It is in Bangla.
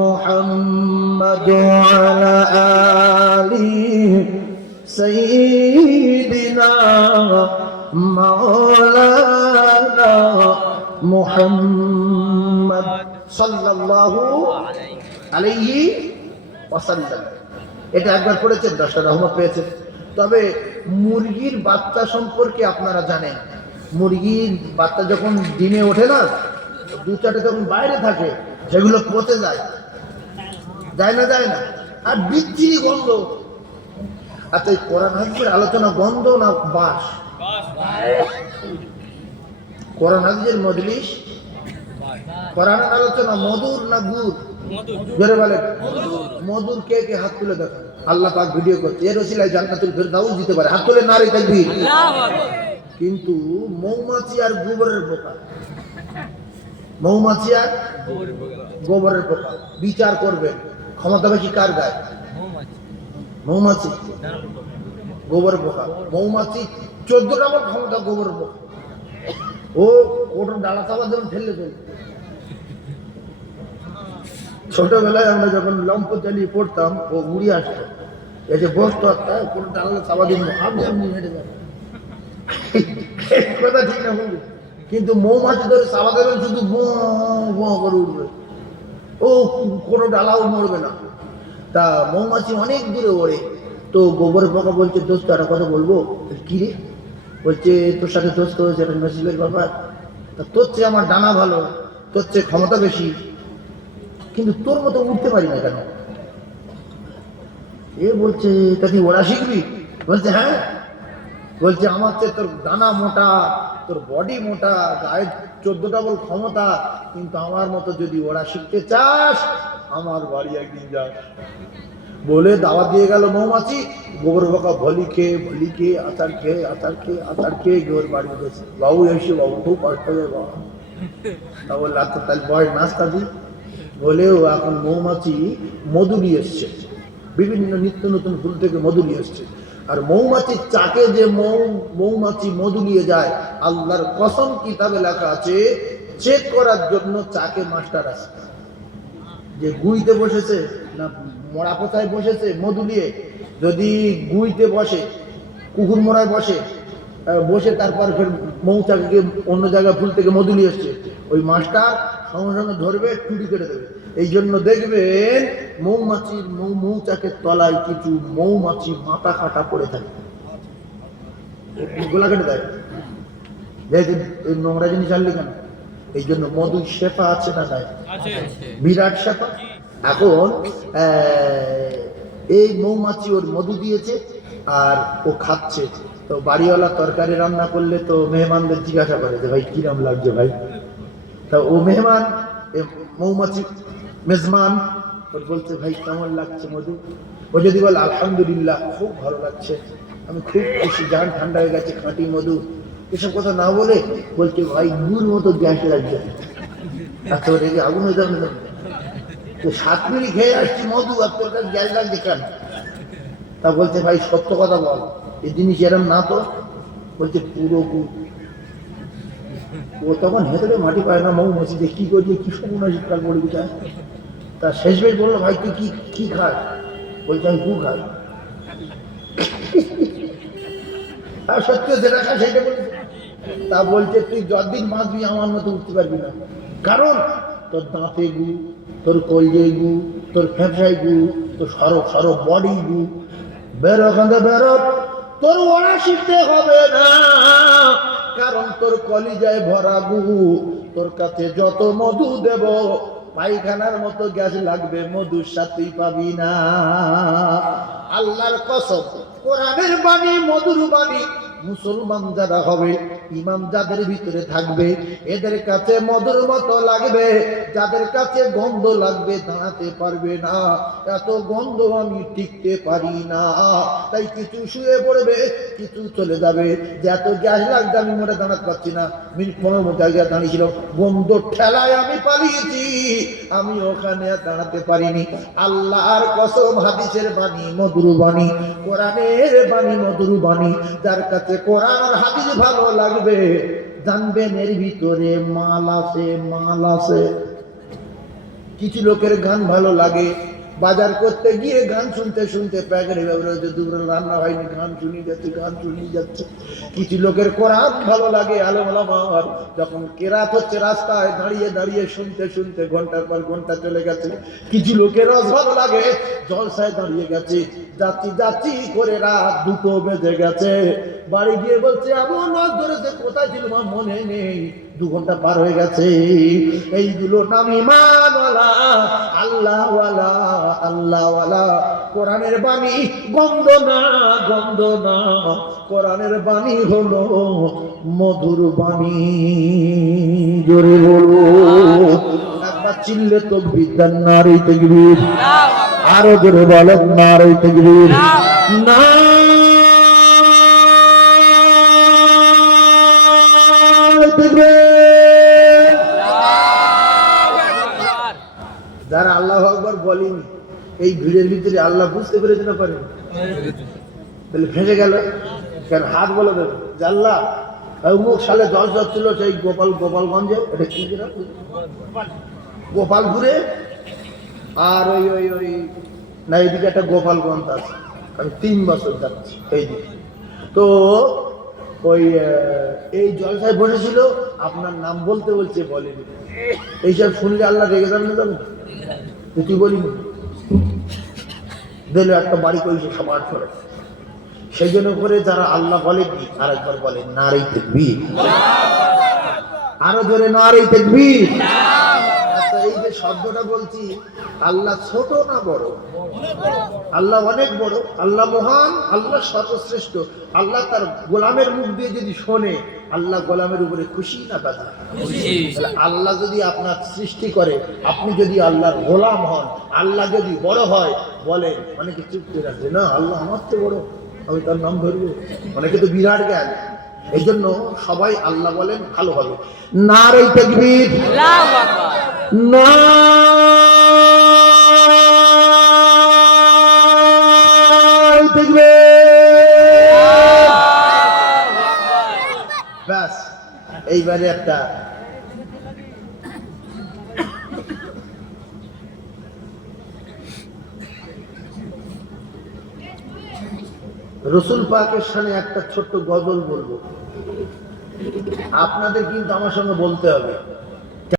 محمد وعلى آل سيدنا مولانا محمد সাল্লাল্লাহু আলাইহি ওয়াসাল্লাম। এটা একবার পড়েছেন, 10টা রহমত পেয়েছেন। তবে মুরগির বাচ্চা সম্পর্কে আপনারা জানেন, মুরগির বাচ্চা যখন ডিমে ওঠে না, 2-4টে যখন বাইরে থাকে, সেগুলো পচে যায়, যায় না, আর বিচ্ছিরি গন্ধ। আচ্ছা, এই কোরআন হাদিসের আলোচনা গন্ধ না বাস? কোরআন হাদিসের মজলিস, কোরআনের আলোচনা মধুর না গুড়? জোরে বলেন। মধুর। কে কে হাত তুলে দেখেন, আল্লাহ পাক ভিডিও করছে, এর ওসিলায় জান্নাতুল ফেরদাউস দিতে পারে। হাত তুলে নারী তাকবীর। কিন্তু মৌমাছি আর গোবরের পোকা, মৌমাছি আর গোবরের পোকা, বিচার করবেন ক্ষমতা বেশি কার গায়ে? মৌমাছি, গোবরের পোকা। মৌমাছি 14টা বড় ক্ষমতা, গোবরের পোকা ও ওটা ডালা চাপা যখন ঠেললে চলবে। ছোটবেলায় আমরা যখন লম্প চালিয়ে পড়তাম, ও উড়ি আসতো, এসে বসতো, একটা কোনো ডালা চাপা দিন আপনি হেঁটে যাবেন, কথা ঠিক না বলবো। কিন্তু মৌমাছি ধরে চাপা দেবেন, শুধু করে উঠবে, ও কোনো ডালাও মরবে না। তা মৌমাছি অনেক দূরে ওড়ে। তো গোবরের পোকা বলছে, দোস্ত একটা কথা বলবো। কি রে? বলছে, তোর সাথে দোস্ত হয়েছে, একটা নসিবের ব্যাপার। তা তোর চেয়ে আমার ডানা ভালো, তোর চেয়ে ক্ষমতা বেশি, কিন্তু তোর মতো উঠতে পারি না কেন? এ বলছে, তা তুই ওরা শিখবি? বলছে, হ্যাঁ। বলছে, আমার চেয়ে তোর ডানা মোটা, তোর বডি মোটা, গায়ে 14টা বল ক্ষমতা, কিন্তু আমার মতো যদি ওরা শিখতে চাস, আমার বাড়ি একদিন যাস। বলে দাওয়াত দিয়ে গেল মৌমাছি। গোবর পোকা ভলি খেয়ে আচার খেয়ে গোবর বাড়ি গেছে। বাবু এসে, বাবু খুব কষ্ট হয়ে বাবা। তা বললে, আচ্ছা তাহলে বয় নাস্তা দিই। বলেও এখন মৌমাছি মধু নিয়ে এসছে, বিভিন্ন নিত্য নতুন ফুল থেকে মধু নিয়ে এসছে। আর মৌমাছির চাকে যে মৌমাছি মধু নিয়ে যায়, আল্লাহর কসম কিতাবে লেখা আছে, চেক করার জন্য চাকে মাস্টার আছে, যে গুইতে বসেছে না মরা পোথায় বসেছে মধু নিয়ে। যদি গুইতে বসে, কুকুর মোড়ায় বসে তারপর ফের মৌচাকে অন্য জায়গায় ফুল থেকে মধু নিয়ে এসছে, ওই মাস্টার সঙ্গে সঙ্গে ধরবে, টুটি কেটে দেবে। এই জন্য দেখবেন মৌমাছির মৌচাকের তলায় কিছু মৌমাছি মাথা কাটা পড়ে থাকে, গোলা কেটে দেয়। দেখেন এই নোংরা জিনিস আনলে কেন? এই জন্য মধু শেফা আছে না নাই? বিরাট শেফা। এখন এই মৌমাছি ওর মধু দিয়েছে আর ও খাচ্ছে। তো বাড়িওয়ালা তরকারি রান্না করলে তো মেহমানদের জিজ্ঞাসা করে যে ভাই কিরম লাগছে ভাই। তা ও মেহমান, মৌমাছি মেজমান, ওর বলছে ভাই কেমন লাগছে মধু? ও যদি বলে আলহামদুলিল্লাহ, খুব ভালো লাগছে, আমি খুব খুশি, জান ঠান্ডা হয়ে গেছে, খাঁটি মধু, এসব কথা না বলে বলছে ভাই গুড় মতো গ্যাস লাগছে, এত রেগে আগুন হয়ে যাবে না, তো 7 মিনিট খেয়ে আসছি মধু আর তোর কাছে গ্যাস লাগছে কেন? তা বলছে ভাই সত্য কথা বল, এই জিনিস এরম না তো? বলছে পুরো গুড়। ও তখন হেঁটে মাটি পায় না, মৌমাছি যে কি করছে, কি সময় শীতকাল পড়ে যায়। তা শেষ বেশ বললো, ভাই তুই কি খাস? বলছে আমি গু খাই। আর সত্যি যেটা খায় সেটা বলছে। তা বলছে তুই যতদিন বাঁচবি আমার মতো উঠতে পারবি না, কারণ তোর দাঁতে গু, তোর কলজে গু, তোর ফ্যাপসায় গু, তোর সরব বডি গু। বেরো কাঁদে বেরো, তোর ওরা শিখতে হবে না, কারণ তোর কলিজায় ভরা গু। তোর কাছে যত মধু দেব, পায়খানার মতো গ্যাস লাগবে, মধুর সাথেই পাবি না। আল্লাহর কসম, কোরআনের বাণী মধুর বাণী। মুসলমান যারা হবে, ইমাম যাদের ভিতরে থাকবে, এদের কাছে মধুর মতো লাগবে, যাদের কাছে গন্ধ লাগবে দাঁড়াতে পারবে না। এত গন্ধ আমি টিকতে পারি না, তাই কিছু শুয়ে পড়বে, কিছু চলে যাবে। যে এত গ্যাস লাগবে আমি মোটে দাঁড়াতে পারছি না, মিনিট 15 জায়গায় দাঁড়িয়েছিল, গন্ধ ঠেলায় আমি পালিয়েছি, আমি ওখানে দাঁড়াতে পারিনি। আল্লাহর কসম, হাদিসের বাণী মধুর বাণী, কোরআনের বাণী মধুর বাণী। যার কাছে কোরআন আর হাদিস ভালো লাগবে, জানবেন এর ভিতরে মাল আছে, মাল আছে। কিছু লোকের গান ভালো লাগে, বাজার করতে গিয়ে গান শুনতে শুনতে প্যাকেটে ব্যবহৃত দুপুরে রান্না হয়নি, গান শুনিয়ে যাচ্ছে, গান শুনিয়ে যাচ্ছে। কিছু লোকের কোরআন ভালো লাগে, আলেম ওলামার যখন কেরাত হচ্ছে রাস্তায় দাঁড়িয়ে দাঁড়িয়ে শুনতে শুনতে ঘন্টার পর ঘন্টা চলে গেছে। কিছু লোকের রস ভালো লাগে, জলসায় দাঁড়িয়ে গেছে, যাচ্ছি যাচ্ছি করে রাত 2টো বেজে গেছে। বাড়ি গিয়ে বলছে এমন মাছ ধরেছে, কোথায় ছিল মা মনে নেই, 2 ঘন্টা পার হয়ে গেছে। এইগুলো নাম ঈমানওয়ালা, আল্লাহওয়ালা, আল্লাহওয়ালা। কোরআনের বাণী গন্ধ না, গন্ধ না, কোরআনের বাণী হলো মধুর বাণী। জোরে বলো, একবার চিল্লে তাকবীর দেন, নারে তাকবীর। আরো জোরে বলেন, নারে তাকবীর। না যারা আল্লাহু আকবার বলেনি, এই ভিড়ের ভিতরে আল্লাহ বুঝতে পেরেছে না পারেন? তাহলে ভেঙে গেল কেন? হাত বলে দেবে যে আল্লাহ অমুক সালে 10 যাচ্ছিল সেই গোপালগঞ্জে, এটা কি গোপালপুরে, আর ওই ওই ওই না এইদিকে একটা গোপালগঞ্জ আছে, আমি 3 বছর যাচ্ছি এইদিকে। তো ওই এই জলসায় বসেছিল, আপনার নাম বলতে বলছে বলেনি। এইসব শুনলে আল্লাহ রেগে যান না? যাবে তুই বলিনি, দিল একটা বাড়ি করেছে সবার ছড়ে। সেই জন্য করে যারা আল্লাহ বলেনি, আরেকবার বলেন নারে তাকবীর। আরো জোরে নারে তাকবীর। আচ্ছা, এই যে শব্দটা বলছি, আল্লাহ ছোট না বড়? আল্লাহ অনেক বড়, আল্লাহ মহান, আল্লাহ সর্বশ্রেষ্ঠ। আল্লাহ তার গোলামের মুখ দিয়ে যদি শোনে, আল্লাহ গোলামের উপরে খুশি না কাজা? আল্লাহ যদি আপনার সৃষ্টি করে, আপনি যদি আল্লাহর গোলাম হন, আল্লাহ যদি বড় হয়, বলেন অনেকে চুপ করে আছে, না আল্লাহ আমার তো বড়, আমি তার নাম ধরবো। অনেকে তো বিরাট জ্ঞান। এই জন্য সবাই আল্লাহ বলেন, ভালো হবে। নারে তাকবীর, আল্লাহু আকবার, নারে তাকবীর। ব্যাস, এইবারে একটা রসুল পাকের সামনে একটা ছোট্ট গজল বলবো, আপনাদের কিন্তু আমার সঙ্গে বলতে হবে।